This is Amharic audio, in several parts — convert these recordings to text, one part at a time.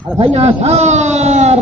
አርበኛ ሳር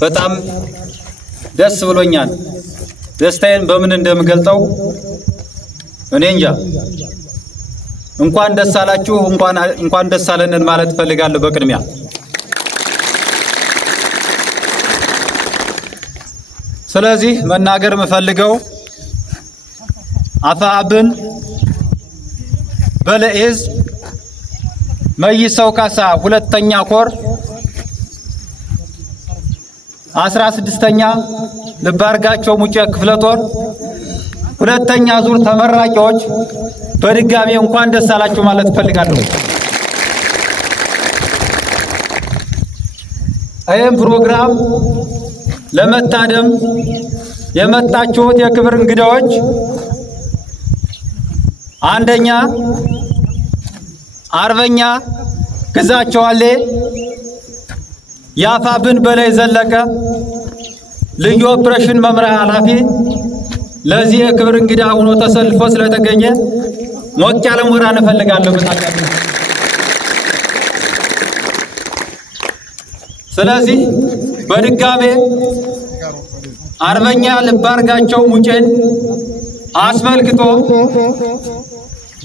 በጣም ደስ ብሎኛል። ደስታዬን በምን እንደምገልጠው እኔ እንጃ። እንኳን ደስ አላችሁ፣ እንኳን ደስ አለን ማለት ፈልጋለሁ። በቅድሚያ ስለዚህ መናገር የምፈልገው አፋብን በለኤዝ መይሰው ካሳ ሁለተኛ ኮር 16ኛ ልብ አድርጋቸው ሙጬ ክፍለ ጦር ሁለተኛ ዙር ተመራቂዎች በድጋሚ እንኳን ደስ አላችሁ ማለት ፈልጋለሁ። ይህም ፕሮግራም ለመታደም የመጣችሁት የክብር እንግዳዎች አንደኛ አርበኛ ግዛቸው አሌ የአፋብን በላይ ዘለቀ ልዩ ኦፕሬሽን መምሪያ ኃላፊ ለዚህ የክብር እንግዳ ሆኖ ተሰልፎ ስለተገኘ ሞቅ ያለ ሞራል እፈልጋለሁ። ስለዚህ በድጋሜ አርበኛ ልብ አድርጋቸው ሙጬን አስመልክቶ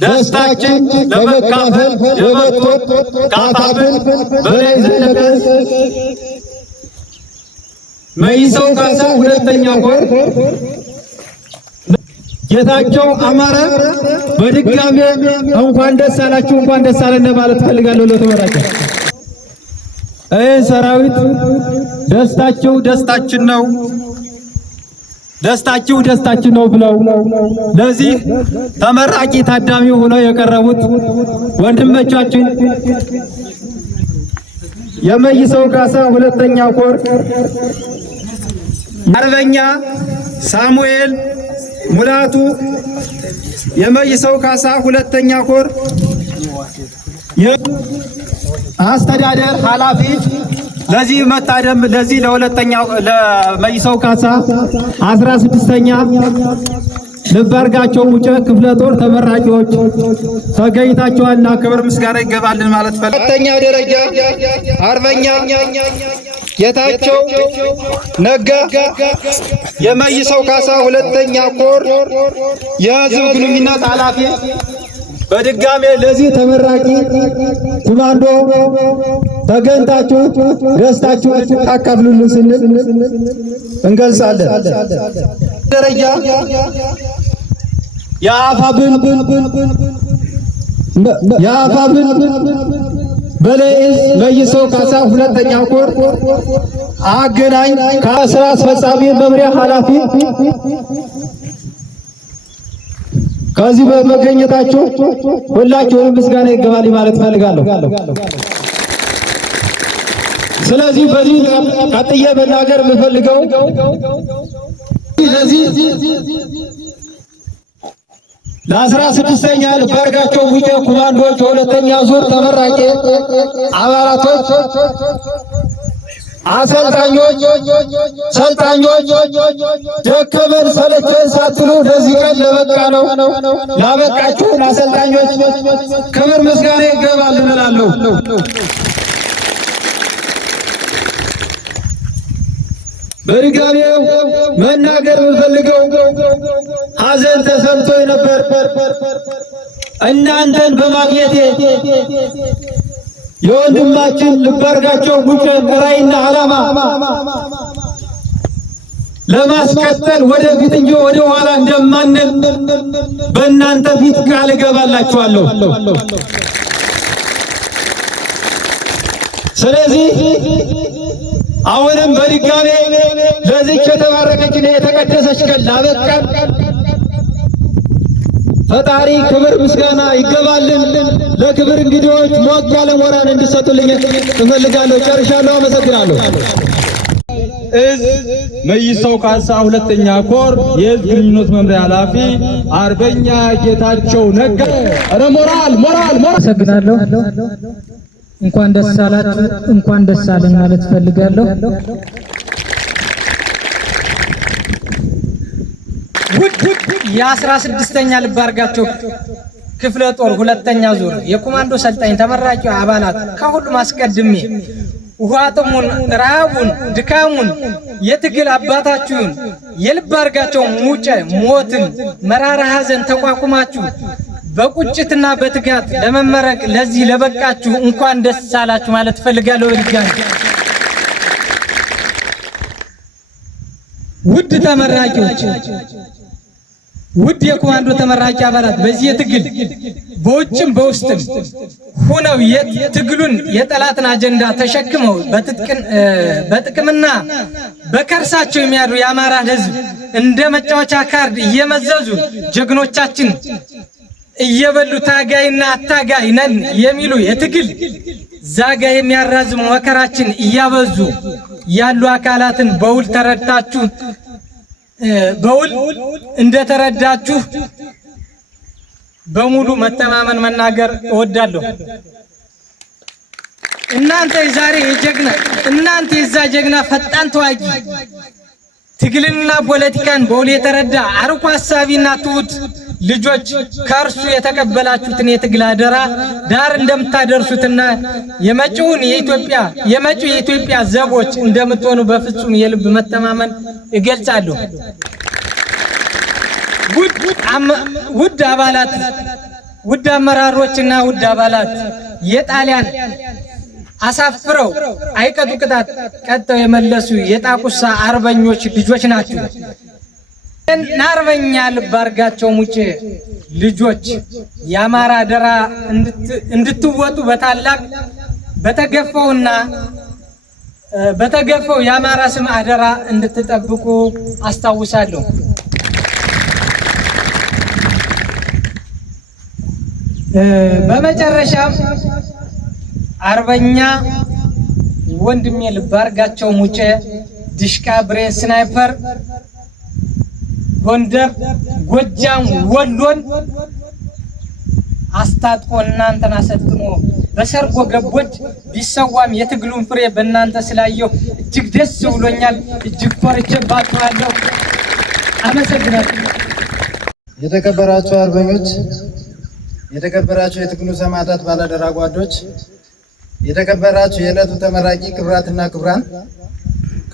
ደስታችን ለመካፈል የመጡት ከአፋብን በላይ ዘለቀ መይሰው ካሳ ሁለተኛ ኮር ጌታቸው አማረ በድጋሜ እንኳን ደስ አላችሁ፣ እንኳን ደስ አለን ማለት ፈልጋለሁ። ለተመራቂው ሰራዊት ደስታችሁ ደስታችን ነው፣ ደስታችሁ ደስታችን ነው ብለው ለዚህ ተመራቂ ታዳሚ ሆነው የቀረቡት ወንድሞቻችን የመይሰው ካሳ ሁለተኛ ኮር አርበኛ ሳሙኤል ሙላቱ የመይሰው ካሳ ሁለተኛ ኮር አስተዳደር ኃላፊ ለዚህ መታደም ለዚህ ለሁለተኛው ለመይሰው ካሳ 16ኛ ልብ አድርጋቸው ሙጬ ክፍለ ጦር ተመራቂዎች ተገኝታችኋልና ክብር ምስጋና ይገባልን ማለት ፈልጋለሁ። ሁለተኛ ደረጃ አርበኛ ጌታቸው ነጋ የመይሰው ካሳ ሁለተኛ ኮር የህዝብ ግንኙነት ኃላፊ በድጋሜ ለዚህ ተመራቂ ኮማንዶ ተገንታችሁ ደስታችሁ ታካፍሉልን ስንል እንገልጻለን። ደረጃ የአፋብን በላይ መይሰው ካሳ ሁለተኛ ኮር አገናኝ ከስራ አስፈጻሚ መምሪያ ኃላፊ ከዚህ በመገኘታችሁ ሁላችሁንም ምስጋና ይገባል ማለት ፈልጋለሁ። ስለዚህ በዚህ ቀጥዬ መናገር የምፈልገው ለዚህ ለ16ኛ ልባርጋቸው ሙጬ ኮማንዶዎች የሁለተኛ ዙር ተመራቂ አባላቶች፣ አሰልጣኞች፣ ሰልጣኞች ደከመን ሰለቸን ሳትሉ ለዚህ ቀን ላበቃችሁን አሰልጣኞች ክብር ምስጋና ይገባል እንላለሁ። በድጋሜው መናገር የምፈልገው ሐዘን ተሰምቶኝ ነበር። እናንተን በማግኘቴ የወንድማችን ልባርጋቸው ሙጬ ራዕይና ዓላማ ለማስቀጠል ወደፊት እንጂ ወደ ኋላ እንደማንል በእናንተ ፊት ቃል እገባላችኋለሁ። ስለዚህ አሁንም በድጋሜ ለዚች የተባረከችና የተቀደሰች ቀን ላበቃን ፈጣሪ ክብር ምስጋና ይገባልን። ለክብር እንግዶች ሞቅ ያለ ሞራል እንድሰጡልኝ እፈልጋለሁ። ጨርሻለሁ። አመሰግናለሁ። መይሰው ካሳ ሁለተኛ ኮር የህዝብ ግንኙነት መምሪያ ኃላፊ አርበኛ ጌታቸው ነጋ። ኧረ ሞራል! አመሰግናለሁ። እንኳን ደስ አላችሁ፣ እንኳን ደስ አለን ማለት ፈልጋለሁ። የ16ኛ ልባርጋቸው ክፍለ ጦር ሁለተኛ ዙር የኮማንዶ ሰልጣኝ ተመራቂ አባላት ከሁሉም አስቀድሜ ውሃጥሙን፣ ረሃቡን፣ ድካሙን የትግል አባታችሁን የልባርጋቸው ሙጬ ሞትን መራራ ሐዘን ተቋቁማችሁ በቁጭትና በትጋት ለመመረቅ ለዚህ ለበቃችሁ እንኳን ደስ አላችሁ ማለት ፈልጋለሁ። ድጋሚ ውድ ተመራቂዎች፣ ውድ የኮማንዶ ተመራቂ አባላት በዚህ የትግል በውጭም በውስጥም ሆነው የትግሉን የጠላትን አጀንዳ ተሸክመው በጥቅምና በከርሳቸው የሚያዱ የአማራን ሕዝብ እንደ መጫወቻ ካርድ እየመዘዙ ጀግኖቻችን እየበሉ ታጋይና አታጋይ ነን የሚሉ የትግል ዛጋ የሚያራዝሙ መከራችን እያበዙ ያሉ አካላትን በውል እንደተረዳችሁ በሙሉ መተማመን መናገር እወዳለሁ። እናንተ የዛ ጀግና ፈጣን ተዋጊ ትግልና ፖለቲካን በውል የተረዳ አርቆ ሐሳቢና ትሁት ልጆች ከእርሱ የተቀበላችሁትን የትግል አደራ ዳር እንደምታደርሱትና የመጪው የኢትዮጵያ ዘቦች እንደምትሆኑ በፍጹም የልብ መተማመን እገልጻለሁ። ውድ አባላት፣ ውድ አመራሮችና ውድ አባላት የጣሊያን አሳፍረው አይቀጡ ቅጣት ቀጥተው የመለሱ የጣቁሳ አርበኞች ልጆች ናችሁ። አርበኛ ልባርጋቸው ሙጬ ልጆች የአማራ አደራ እንድትወጡ በተገፈው የአማራ ስም አደራ እንድትጠብቁ አስታውሳለሁ። በመጨረሻም አርበኛ ወንድሜ ልባርጋቸው ሙጬ ዲሽቃ ብሬን ስናይፐር ጎንደር፣ ጎጃም፣ ወሎን አስታጥቆ እናንተን አሰልጥኖ በሰርጎ ገቦች ቢሰዋም የትግሉን ፍሬ በእናንተ ስላየው እጅግ ደስ ብሎኛል። እጅግ ኮርቼባችኋለሁ። አመሰግናለሁ። የተከበራችሁ አርበኞች፣ የተከበራችሁ የትግሉ ሰማዕታት ባለደራ ጓዶች፣ የተከበራችሁ የዕለቱ ተመራቂ ክብራትና ክብራን፣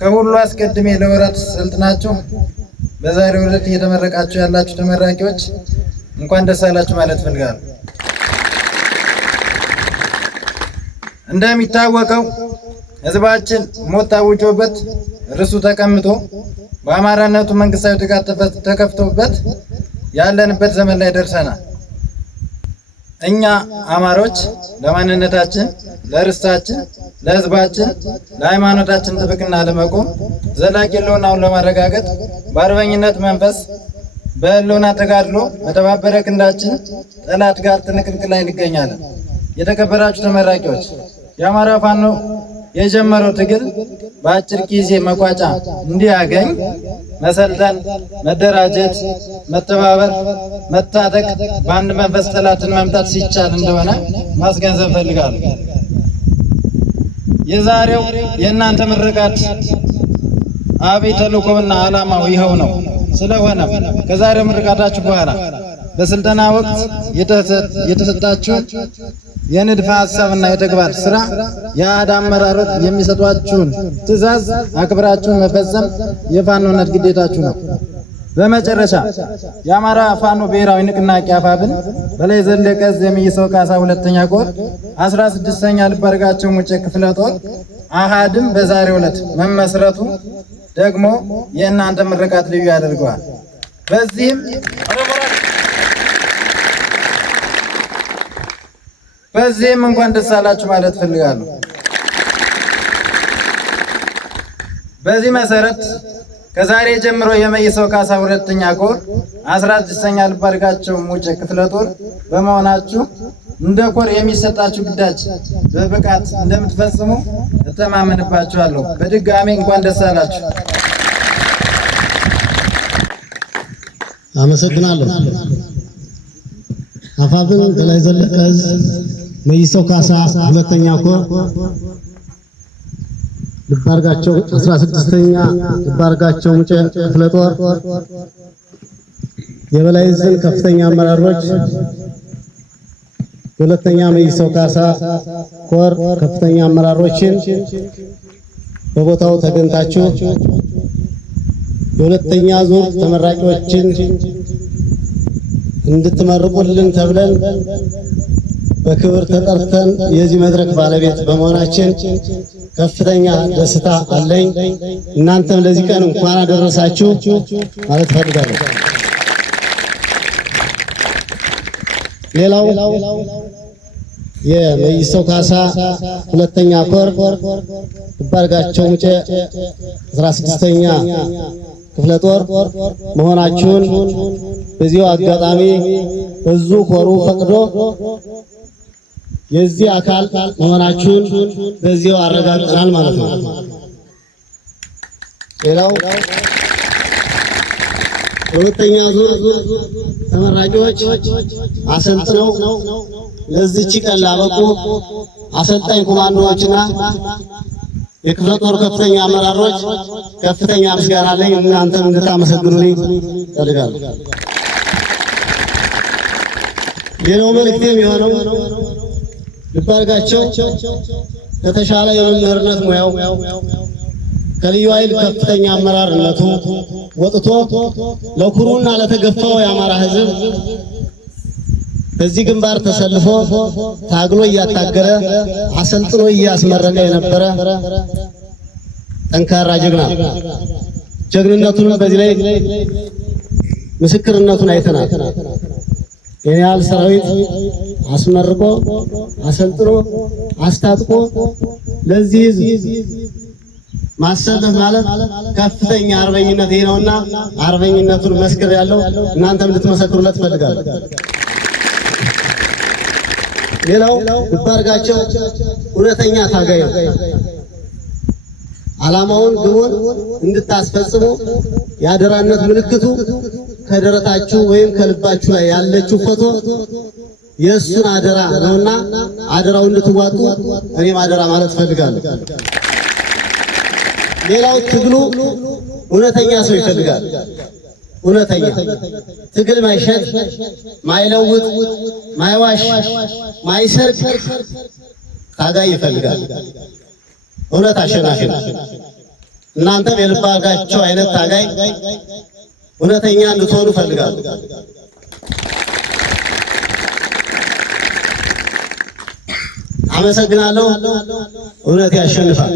ከሁሉ አስቀድሜ ለወራት ሰልጥናችሁ በዛሬው ዕለት እየተመረቃችሁ ያላችሁ ተመራቂዎች እንኳን ደስ አላችሁ ማለት ፈልጋለሁ። እንደሚታወቀው ህዝባችን ሞት ታውጆበት ርሱ ተቀምጦ በአማራነቱ መንግስታዊ ጥቃት ተከፍቶበት ያለንበት ዘመን ላይ ደርሰናል። እኛ አማሮች ለማንነታችን፣ ለርስታችን፣ ለህዝባችን፣ ለሃይማኖታችን ጥብቅና ለመቆም ዘላቂ ህልውናውን ለማረጋገጥ በአርበኝነት መንፈስ በህልውና ተጋድሎ በተባበረ ክንዳችን ጠላት ጋር ትንቅንቅ ላይ እንገኛለን። የተከበራችሁ ተመራቂዎች፣ የአማራ ፋኖ የጀመረው ትግል በአጭር ጊዜ መቋጫ እንዲያገኝ መሰልጠን፣ መደራጀት፣ መተባበር፣ መታጠቅ፣ በአንድ መንፈስ ጠላትን መምታት ሲቻል እንደሆነ ማስገንዘብ ፈልጋለሁ። የዛሬው የእናንተ ምርቃት አብይ ተልእኮውና ዓላማው ይኸው ነው። ስለሆነ ከዛሬው ምርቃታችሁ በኋላ በስልጠና ወቅት የተሰጣችሁን የንድፈ ሐሳብና የተግባር ስራ የአድ አመራሮች የሚሰጧችሁን ትዕዛዝ አክብራችሁን መፈጸም የፋኖነት ግዴታችሁ ነው። በመጨረሻ የአማራ ፋኖ ብሔራዊ ንቅናቄ አፋብን በላይ ዘለቀ የሚይሰው ካሳ ሁለተኛ ኮር 16ኛ ልብ አድርጋቸው ሙጬ ክፍለ ጦር አሃድም በዛሬው ዕለት መመስረቱ ደግሞ የእናንተ ምርቃት ልዩ ያደርገዋል። በዚህም እንኳን ደስ አላችሁ ማለት ፈልጋለሁ። በዚህ መሰረት ከዛሬ ጀምሮ የመይሰው ካሳ ሁለተኛ ኮር 16ኛ ልብ አድርጋቸው ሙጬ ክፍለ ጦር በመሆናችሁ እንደ ኮር የሚሰጣችሁ ግዳጅ በብቃት እንደምትፈጽሙ እተማመንባችኋለሁ። በድጋሚ እንኳን ደስ አላችሁ። አመሰግናለሁ። አፋብን በላይ ዘለቀ መይሰው ካሳ ሁለተኛ ኮር ልብ አድርጋቸው 16ኛ ልብ አድርጋቸው ሙጬ ክፍለ ጦር የበላይ ዝን ከፍተኛ አመራሮች፣ ሁለተኛ መይሰው ካሳ ኮር ከፍተኛ አመራሮችን በቦታው ተገኝታችሁ የሁለተኛ ዙር ተመራቂዎችን እንድትመርቁልን ተብለን በክብር ተጠርተን የዚህ መድረክ ባለቤት በመሆናችን ከፍተኛ ደስታ አለኝ። እናንተም ለዚህ ቀን እንኳን አደረሳችሁ ማለት ፈልጋለሁ። ሌላው የመይሰው ካሳ ሁለተኛ ኮር ልብ አድርጋቸው ሙጬ 16ኛ ክፍለ ጦር መሆናችሁን በዚሁ አጋጣሚ እዙ ኮሩ ፈቅዶ የዚህ አካል መሆናችሁን በዚሁ አረጋግጠናል ማለት ነው። ሌላው ሁለተኛ ዙር ተመራቂዎች አሰልጥነው ለዚህች ቀን ላበቁ አሰልጣኝ ኮማንዶዎችና የክፍለ ጦር ከፍተኛ አመራሮች ከፍተኛ ምስጋና አለኝ። እናንተም እንድታመሰግኑልኝ እፈልጋለሁ። ሌላው መልእክቴ የሚሆነው ልብ አድርጋቸው ከተሻለ የመምህርነት ሙያው ከልዩ ኃይል ከፍተኛ አመራርነቱ ወጥቶ ለኩሩና ለተገፋው የአማራ ሕዝብ በዚህ ግንባር ተሰልፎ ታግሎ እያታገለ አሰልጥኖ እያስመረቀ የነበረ ጠንካራ ጀግና፣ ጀግንነቱን በዚህ ላይ ምስክርነቱን አይተናል። የያል ሰራዊት አስመርቆ አሰልጥኖ አስታጥቆ ለዚህ ሕዝብ ማሰለፍ ማለት ከፍተኛ አርበኝነት ነውና አርበኝነቱን መስክር ያለው እናንተም ልትመሰክሩለት ፈልጋለሁ። ሌላው ልብ አድርጋቸው እውነተኛ ታጋይ ነው። ዓላማውን ግቡን እንድታስፈጽሙ የአደራነት ምልክቱ ከደረታችሁ ወይም ከልባችሁ ላይ ያለችው ፎቶ የእሱን አደራ ነውና አደራው እንድትዋጡ እኔም አደራ ማለት ፈልጋለሁ። ሌላው ትግሉ እውነተኛ ሰው ይፈልጋል። እውነተኛ ትግል ማይሸጥ፣ ማይለውጥ፣ ማይዋሽ፣ ማይሰርቅ ታጋይ ይፈልጋል። እውነት አሸናፊ ነው። እናንተም የልብ አድርጋቸው አይነት ታጋይ እውነተኛ እንድትሆኑ እፈልጋለሁ። አመሰግናለሁ። እውነት ያሸንፋል።